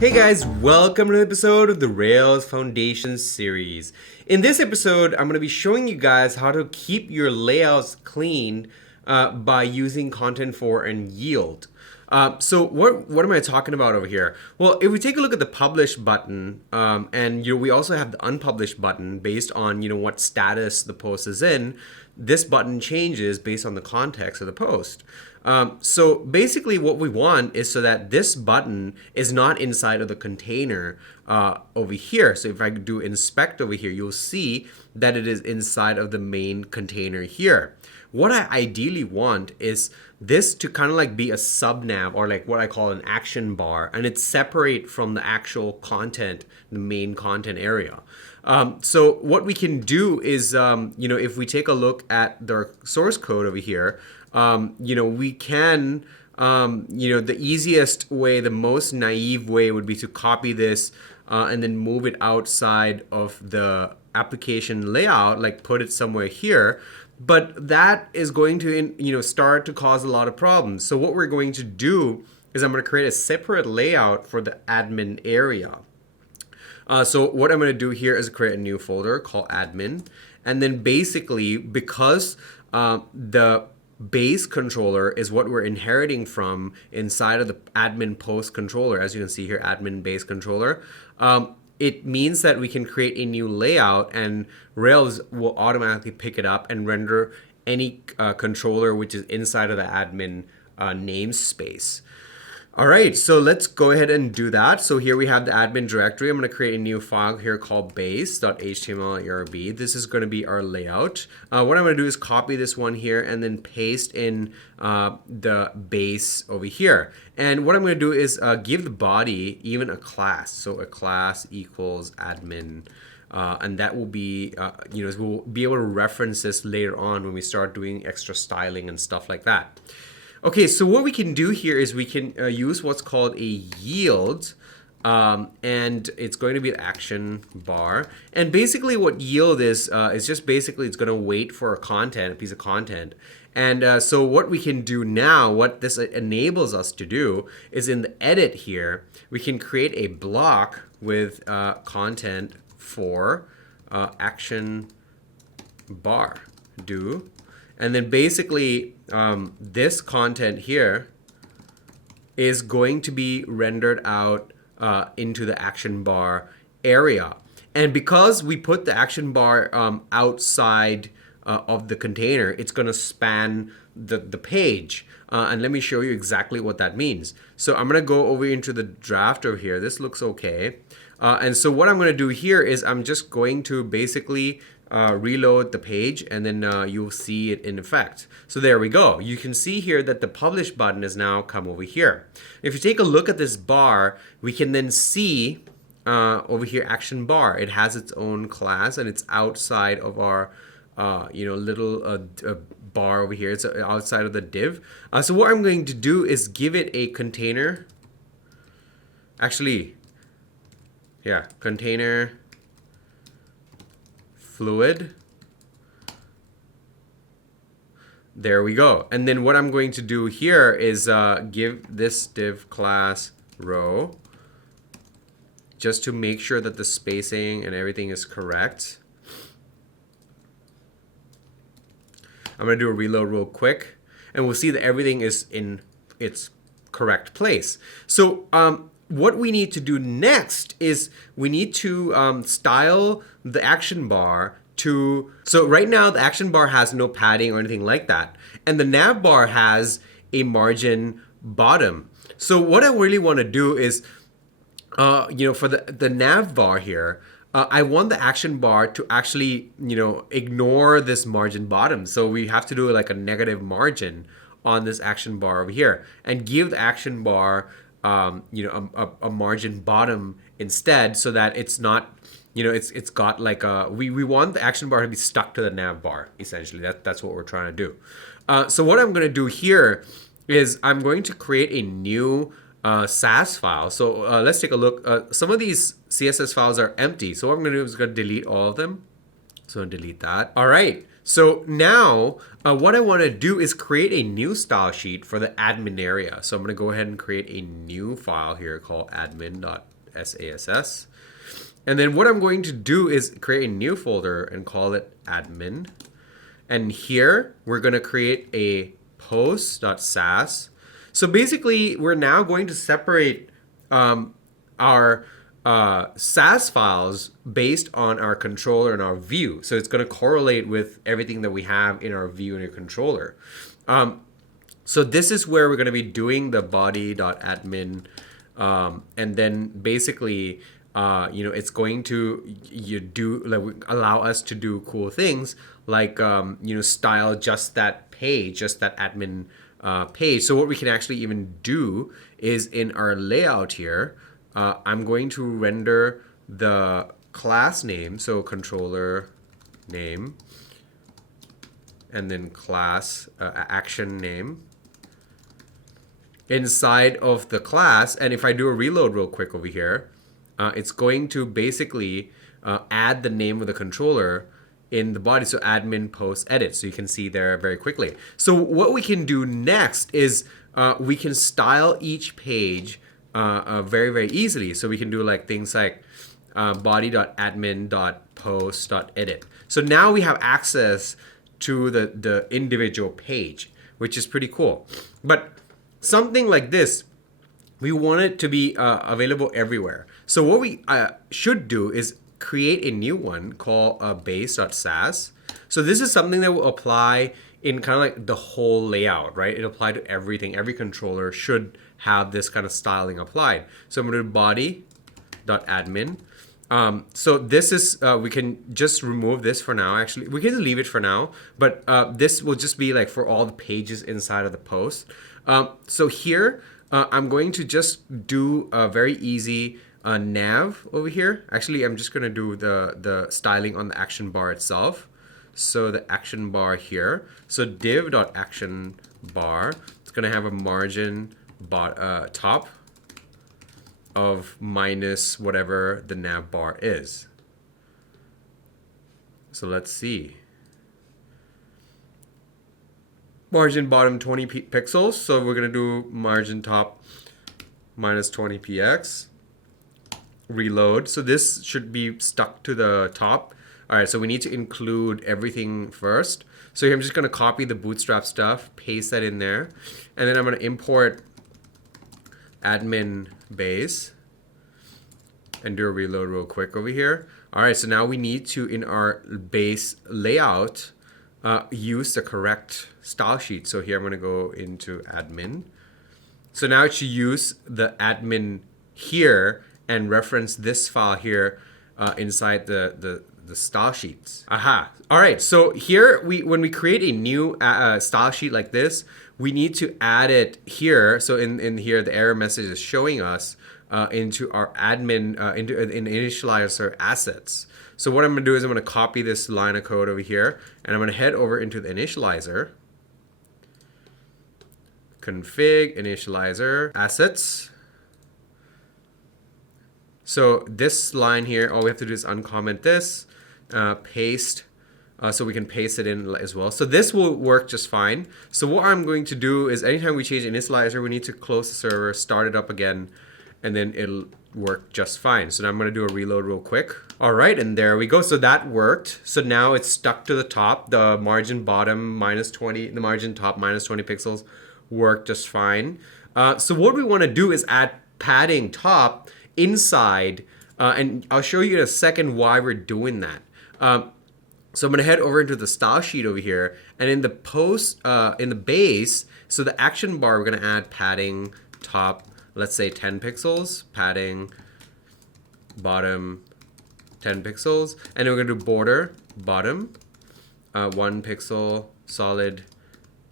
Hey guys, welcome to the episode of the Rails Foundation series. In this episode, I'm going to be showing you guys how to keep your layouts clean by using Content4 and Yield. So what am I talking about over here? Well, if we take a look at the publish button, and we also have the unpublished button based on what status the post is in. This button changes based on the context of the post. So basically what we want is so that this button is not inside of the container over here. So if I do inspect over here, you'll see that it is inside of the main container here. What I ideally want is this to kind of like be a subnav, or like what I call an action bar, and it's separate from the actual content, the main content area. So what we can do is, if we take a look at the source code over here, we can, the easiest way, the most naive way would be to copy this and then move it outside of the application layout, like put it somewhere here. But that is going to, start to cause a lot of problems. So what we're going to do is I'm going to create a separate layout for the admin area. So what I'm going to do here is create a new folder called admin. And then basically, because the base controller is what we're inheriting from inside of the admin post controller, as you can see here, admin base controller, it means that we can create a new layout and Rails will automatically pick it up and render any controller which is inside of the admin namespace. All right, so let's go ahead and do that. So here we have the admin directory. I'm going to create a new file here called base.html.arb. This is going to be our layout. What I'm going to do is copy this one here and then paste in the base over here. And what I'm going to do is give the body even a class. So a class equals admin. And that will be, we'll be able to reference this later on when we start doing extra styling and stuff like that. Okay, so what we can do here is we can use what's called a yield, and it's going to be an action bar. And basically what yield is just basically it's going to wait for a piece of content. And so what we can do now, what this enables us to do is in the edit here, we can create a block with content for action bar do. And then basically this content here is going to be rendered out into the action bar area. And because we put the action bar outside of the container, it's going to span the page. And let me show you exactly what that means. So I'm going to go over into the draft over here. This looks okay. And so what I'm going to do here is I'm just going to basically reload the page, and then you'll see it in effect. So there we go. You can see here that the publish button has now come over here. If you take a look at this bar, we can then see over here action bar. It has its own class and it's outside of our little bar over here. It's outside of the div. So what I'm going to do is give it a container. Actually, yeah, container fluid. There we go. And then what I'm going to do here is give this div class row just to make sure that the spacing and everything is correct. I'm going to do a reload real quick and we'll see that everything is in its correct place. So what we need to do next is we need to style the action bar to, so right now the action bar has no padding or anything like that. And the nav bar has a margin bottom. So what I really want to do is, for the nav bar here, I want the action bar to actually, ignore this margin bottom. So we have to do like a negative margin on this action bar over here and give the action bar a margin bottom instead, so that it's not, it's got like a, we want the action bar to be stuck to the nav bar, essentially. That's what we're trying to do. So what I'm going to do here is I'm going to create a new Sass file. So let's take a look. Some of these CSS files are empty. So what I'm going to do is going to delete all of them. So delete that. All right. So now what I want to do is create a new style sheet for the admin area. So I'm going to go ahead and create a new file here called admin.sass. And then what I'm going to do is create a new folder and call it admin. And here we're going to create a post.sass. So basically, we're now going to separate our Sass files based on our controller and our view. So it's going to correlate with everything that we have in our view and our controller. So this is where we're going to be doing the body.admin. And then basically, it's going to allow us to do cool things like style just that page, just that admin page. So what we can actually even do is in our layout here, I'm going to render the class name, so controller name, and then class action name inside of the class. And if I do a reload real quick over here, it's going to basically add the name of the controller in the body. So admin post edit. So you can see there very quickly. So what we can do next is we can style each page very, very easily. So we can do like things like body.admin.post.edit. So now we have access to the individual page, which is pretty cool. But something like this, we want it to be available everywhere. So what we should do is create a new one called base.sass. So this is something that will apply in kind of like the whole layout, right? It apply to everything. Every controller should have this kind of styling applied. So I'm going to do body.admin. So this is, we can just remove this for now. Actually, we can leave it for now, but this will just be like for all the pages inside of the post. So here, I'm going to just do a very easy nav over here. Actually, I'm just going to do the styling on the action bar itself. So the action bar here. So div.action bar, it's going to have a margin top of minus whatever the nav bar is. So let's see. Margin bottom 20 pixels. So we're going to do margin top minus 20 px. Reload. So this should be stuck to the top. All right, so we need to include everything first. So here I'm just going to copy the bootstrap stuff, paste that in there, and then I'm going to import admin base and do a reload real quick over here. All right, so now we need to, in our base layout, use the correct style sheet. So here I'm going to go into admin. So now it should use the admin here and reference this file here inside the style sheets. Aha. All right. So here, when we create a new style sheet like this, we need to add it here. So in here, the error message is showing us into our admin, into an initializer assets. So what I'm going to do is I'm going to copy this line of code over here, and I'm going to head over into the initializer. Config initializer assets. So this line here, all we have to do is uncomment this, paste, so we can paste it in as well. So this will work just fine. So what I'm going to do is anytime we change initializer, we need to close the server, start it up again, and then it'll work just fine. So now I'm going to do a reload real quick. All right, and there we go. So that worked. So now it's stuck to the top. The margin bottom minus 20, the margin top minus 20 pixels worked just fine. So what we want to do is add padding top inside, and I'll show you in a second why we're doing that. So I'm going to head over into the style sheet over here, and in the post, in the base, so the action bar, we're going to add padding top, let's say 10 pixels, padding bottom 10 pixels, and then we're going to do border bottom 1 pixel solid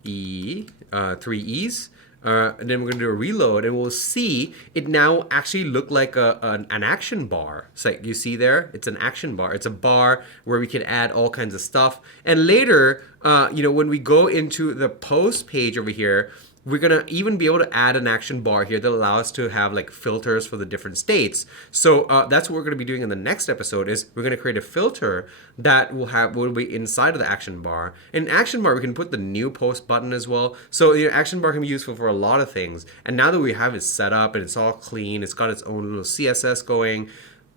E, 3 E's. And then we're going to do a reload, and we'll see it now actually look like an action bar. So you see there, it's an action bar. It's a bar where we can add all kinds of stuff. And later, when we go into the post page over here, we're gonna even be able to add an action bar here that allows us to have like filters for the different states. So that's what we're gonna be doing in the next episode. Is we're gonna create a filter that will be inside of the action bar. In action bar, we can put the new post button as well. So action bar can be useful for a lot of things. And now that we have it set up and it's all clean, it's got its own little CSS going.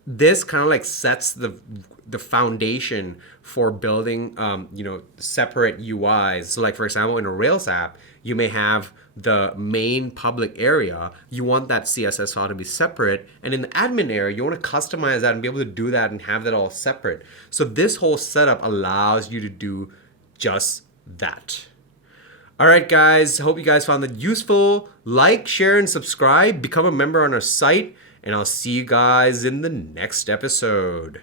This kind of like sets the foundation for building separate UIs. So like for example, in a Rails app, you may have the main public area. You want that CSS file to be separate, and in the admin area, you want to customize that and be able to do that and have that all separate. So this whole setup allows you to do just that. All right, guys, hope you guys found that useful. Like, share, and subscribe. Become a member on our site, and I'll see you guys in the next episode.